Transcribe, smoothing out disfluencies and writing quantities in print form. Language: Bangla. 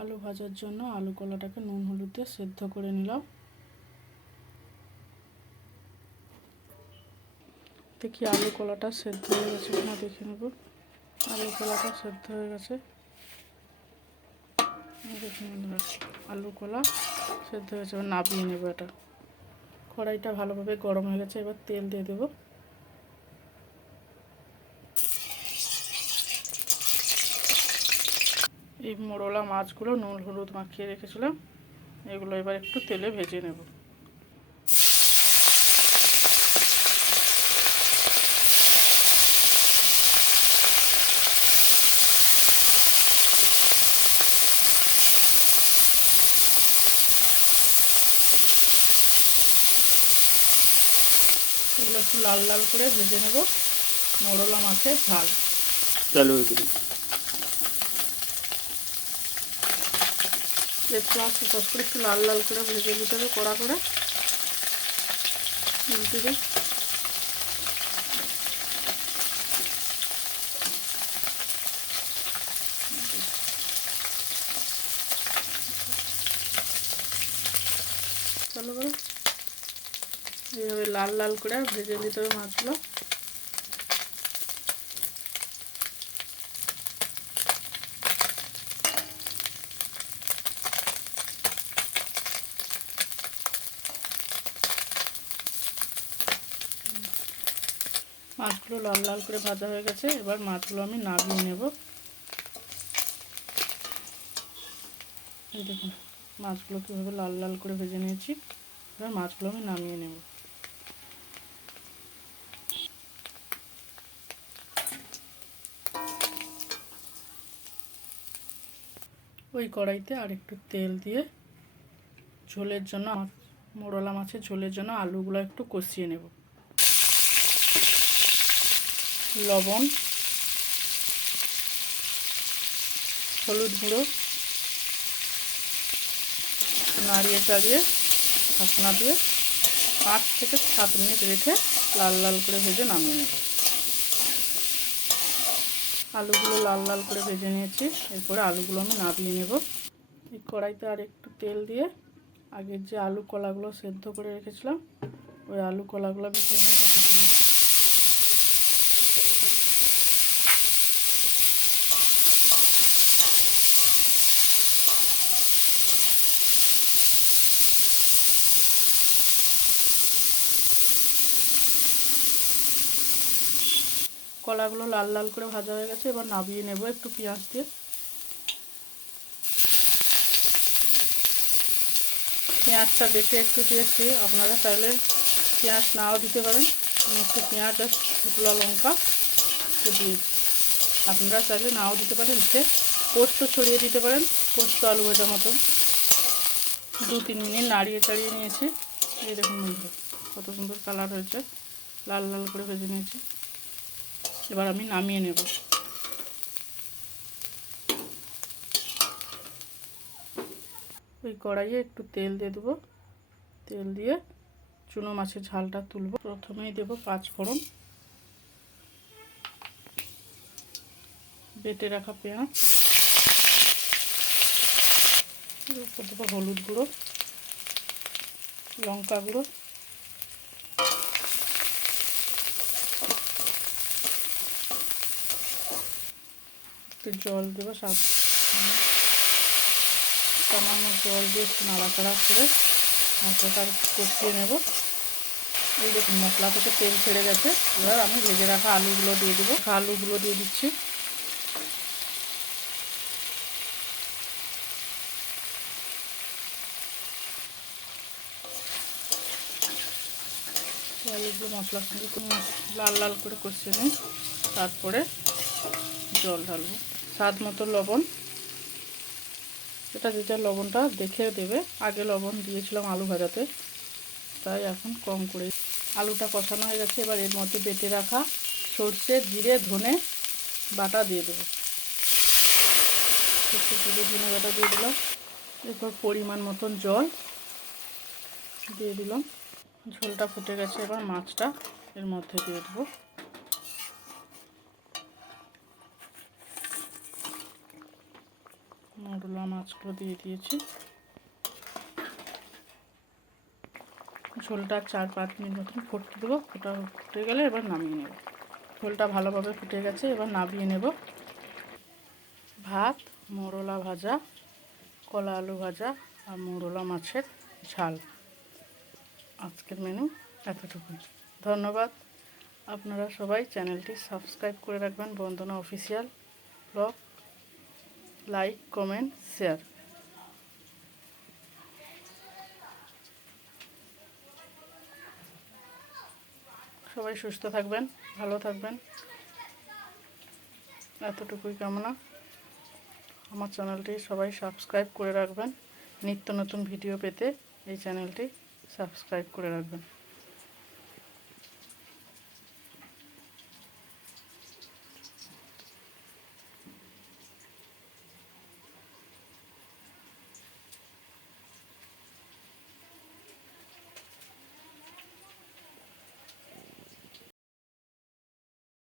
আলু ভাজার জন্য আলু কলাটাকে নুন হলুদ দিয়ে সেদ্ধ করে নিলাম। দেখি আলু কলাটা সেদ্ধ হয়ে গেছে কিনা দেখে নেব। আলু কলাটা সেদ্ধ হয়ে গেছে, দেখুন আলু কলা সেদ্ধ হয়ে গেছে। এবার নামিয়ে নেব। এটা কড়াইটা ভালোভাবে গরম হয়ে গেছে, এবার তেল দিয়ে দেব। এই মোড়লা মাছগুলো নুন হলুদ মাখিয়ে রেখেছিলাম, এগুলো এবার একটু তেলে ভেজে নেব। এগুলো একটু লাল লাল করে ভেজে নেব। মোড়লা মাছের ঝাল চালু হয়ে গেল। একটু আস্তে আস্তে করে একটু লাল লাল করে ভেজে নিতে হবে। কড়া করে উল্টে দিই। ভালো করে এইভাবে লাল লাল করে ভেজে নিতে হবে মাছগুলো। মাছগুলো লাল লাল করে ভাজা হয়ে গেছে, এবার মাছগুলো আমি নামিয়ে নেব। এই দেখুন মাছগুলো কীভাবে লাল লাল করে ভেজে নিয়েছি। এবার মাছগুলো আমি নামিয়ে নেব। ওই কড়াইতে আর একটু তেল দিয়ে ঝোলের জন্য, মোড়লা মাছের ঝোলের জন্য আলুগুলো একটু কষিয়ে নেব। লবণ, হলুদ গুঁড়ো, নাড়িয়ে চাড়িয়ে ঢাকনা দিয়ে 5 থেকে 7 মিনিট রেখে লাল লাল করে ভেজে নামিয়ে নেব। আলুগুলো লাল লাল করে ভেজে নিয়েছি, এরপরে আলুগুলো আমি নামিয়ে নেব। এই কড়াইতে আর একটু তেল দিয়ে আগের যে আলু কলাগুলো সেদ্ধ করে রেখেছিলাম, ওই আলু কলাগুলো বেছে নেব। কলাগুলো লাল লাল করে ভাজা হয়ে গেছে, এবার নামিয়ে নেব একটু পেঁয়াজ দিয়ে। পেঁয়াজটা বেটে একটু দিয়েছি, আপনারা চাইলে পেঁয়াজ নাও দিতে পারেন। আমি একটু পেঁয়াজ আর শুকনো লঙ্কা একটু দিয়েছি, আপনারা চাইলে নাও দিতে পারেন। এতে পোস্ত ছড়িয়ে দিতে পারেন, পোস্ত আলু ভাজা মতন। 2-3 মিনিট নাড়িয়ে চাড়িয়ে নিয়েছি। এই দেখুন বন্ধুরা কত সুন্দর কালার হয়েছে, লাল লাল করে ভেজে নিয়েছি। এবার আমি নামিয়ে নেব। ওই কড়াইয়ে একটু তেল দিয়ে দেবো। তেল দিয়ে চুনো মাছের ঝালটা তুলব। প্রথমেই দেব 5 ফোড়ন, বেটে রাখা পেঁয়াজ, দেবো হলুদ গুঁড়ো, লঙ্কা গুঁড়ো, একটু জল দেবো, সামান্য জল দিয়ে একটু নাড়াচাড়া করে মশলাটা কষিয়ে নেব। এই দেখুন মশলা থেকে তেল ছেড়ে গেছে। এবার আমি ভেজে রাখা আলুগুলো দিয়ে দেবো। আলুগুলো দিয়ে দিচ্ছি। আলুগুলো মশলার সঙ্গে লাল লাল করে কষিয়ে নিই, তারপরে জল ঢালবো। স্বাদ মতো লবণ, এটা যেটা লবণটা দেখে দেবে। আগে লবণ দিয়েছিলাম আলু ভাজাতে, তাই এখন কম করে। আলুটা কষানো হয়ে গেছে, এবার এর মধ্যে বেটে রাখা সর্ষে জিরে ধনে বাটা দিয়ে দেবো। সর্ষে জিরে ধনে বাটা দিয়ে দিলাম। এরপর পরিমাণ মতন জল দিয়ে দিলাম। ঝোলটা ফুটে গেছে, এবার মাছটা এর মধ্যে দিয়ে দেবো। মৌরলা মাছগুলো দিয়ে দিয়েছি। ঝোলটা 4-5 মিনিট মতন ফুটতে দেবো। ফুটে গেলে এবার নামিয়ে নেব। ঝোলটা ভালোভাবে ফুটে গেছে, এবার নামিয়ে নেব। ভাত, মৌরলা ভাজা, কলা আলু ভাজা আর মৌরলা মাছের ঝাল। আজকের মেনু এতটুকুই। ধন্যবাদ। আপনারা সবাই চ্যানেলটি সাবস্ক্রাইব করে রাখবেন। Bandana official blog. Like, comment, share. সবাই সুস্থ থাকবেন, ভালো থাকবেন, এতটুকুই কামনা। আমার চ্যানেলটি সবাই সাবস্ক্রাইব করে রাখবেন। নিত্য নতুন ভিডিও পেতে এই চ্যানেলটি সাবস্ক্রাইব করে রাখবেন।